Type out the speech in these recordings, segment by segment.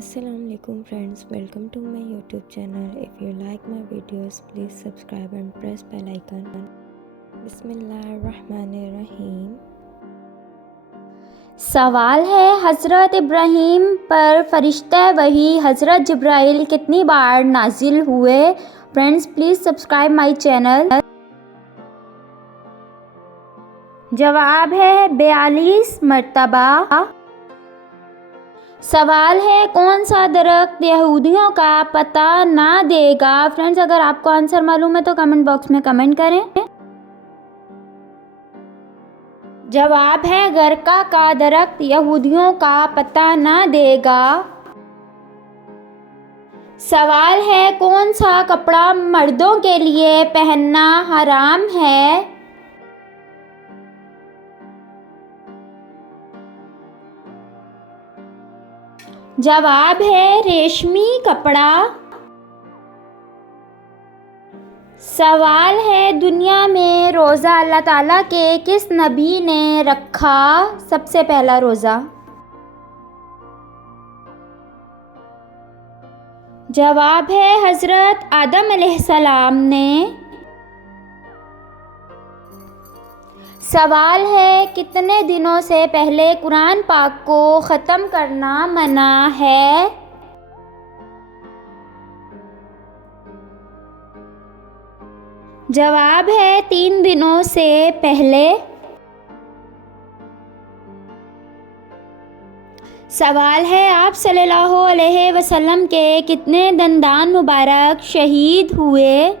Assalamualaikum friends, welcome to my YouTube channel. If you like my videos, please subscribe and press bell icon. बिस्मिल्लाहिर्रहमानिर्रहीम। सवाल है, हज़रत इब्राहीम पर फरिश्ता वही हज़रत जिब्राइल कितनी बार नाजिल हुए? Friends please subscribe my channel. जवाब है 42 मरतबा। सवाल है, कौन सा दरख्त यहूदियों का पता ना देगा? फ्रेंड्स अगर आपको आंसर मालूम है तो कमेंट बॉक्स में कमेंट करें। जवाब है गरका का दरख्त यहूदियों का पता ना देगा। सवाल है, कौन सा कपड़ा मर्दों के लिए पहनना हराम है? जवाब है रेशमी कपड़ा। सवाल है, दुनिया में रोज़ा अल्लाह ताला के किस नबी ने रखा सबसे पहला रोज़ा? जवाब है हज़रत आदम अलैहिस्सलाम ने। सवाल है, कितने दिनों से पहले कुरान पाक को ख़त्म करना मना है? जवाब है 3 दिनों से पहले। सवाल है, आप सल्लल्लाहु अलैहि वसल्लम के कितने दंदान मुबारक शहीद हुए?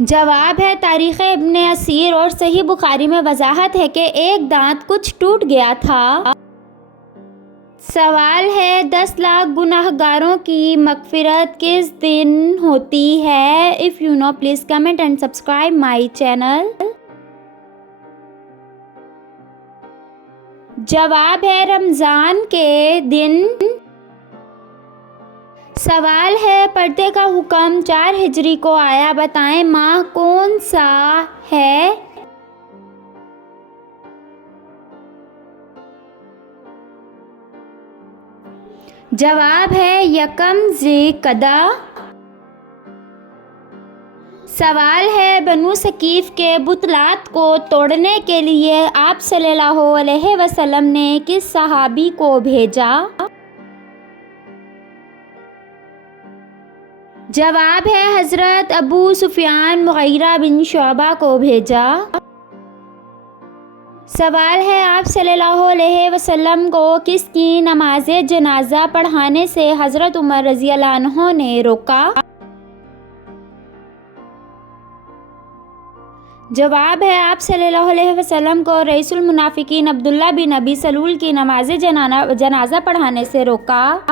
जवाब है तारीख़ इब्ने असीर और सही बुखारी में वजाहत है कि एक दांत कुछ टूट गया था। सवाल है, 10 लाख गुनाहगारों की मग़फ़िरत किस दिन होती है? If you know please comment and subscribe my channel. जवाब है रमज़ान के दिन। सवाल है, पर्दे का हुक्म 4 हिजरी को आया, बताएं माह कौन सा है? जवाब है यकम ज़िलक़दा। सवाल है, बनु सकीफ़ के बुतलात को तोड़ने के लिए आप सल्लल्लाहु अलैहि वसल्लम ने किस सहाबी को भेजा? जवाब है हज़रत अबू सुफ़ियान मुग़ीरा बिन शुअबा को भेजा। सवाल है, आप सल्लल्लाहु अलैहि वसल्लम को किसकी नमाज जनाजा पढ़ाने से हज़रत उमर रज़ियल्लाहु अन्हु ने रोका? जवाब है आप सल्लल्लाहु अलैहि वसल्लम को रईसुल मुनाफ़िकीन अब्दुल्ला बिन अबी सलूल की नमाज जनाजा पढ़ाने से रोका।